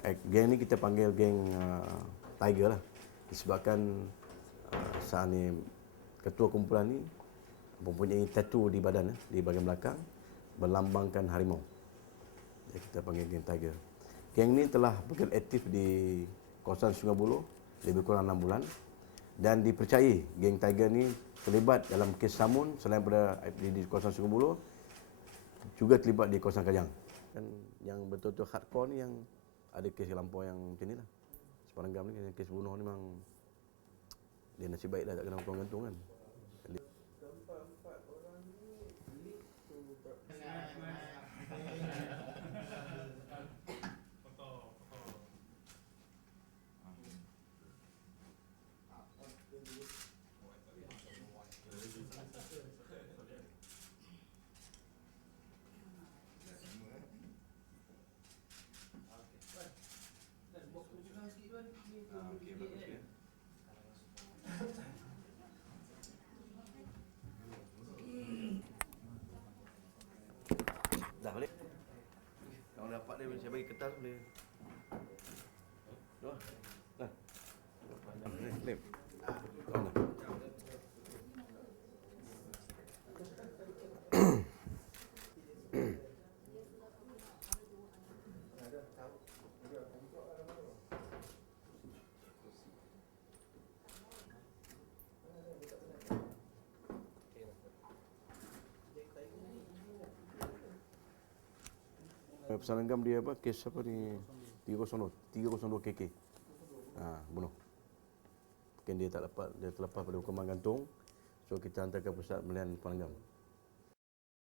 Eh, Geng ni kita panggil geng uh, Tiger lah. Disebabkan uh, saat ni ketua kumpulan ni mempunyai tattoo di badan, eh, di bahagian belakang berlambangkan harimau. Jadi kita panggil geng Tiger. Geng ni telah bekerja aktif di kawasan Sungai Buloh lebih kurang 6 bulan dan dipercayai geng Tiger ni terlibat dalam kes samun selain pada di, di kawasan Sungai Buloh juga terlibat di kawasan Kajang. Kan yang betul-betul hardcore ni yang ada kes lampau yang macam ni lah. Sepanjang gam ni yang kes bunuh ni memang dia nasib baik dah tak kena hukuman gantung kan. Dah dapat dia saya bagi kertas boleh. Pesanan gam dia apa? Kes apa ni? 302, 302 KK. Ha, bunuh. Mungkin dia tak dapat, dia terlepas pada hukuman gantung. So kita hantar ke pusat pemilihan Panggam.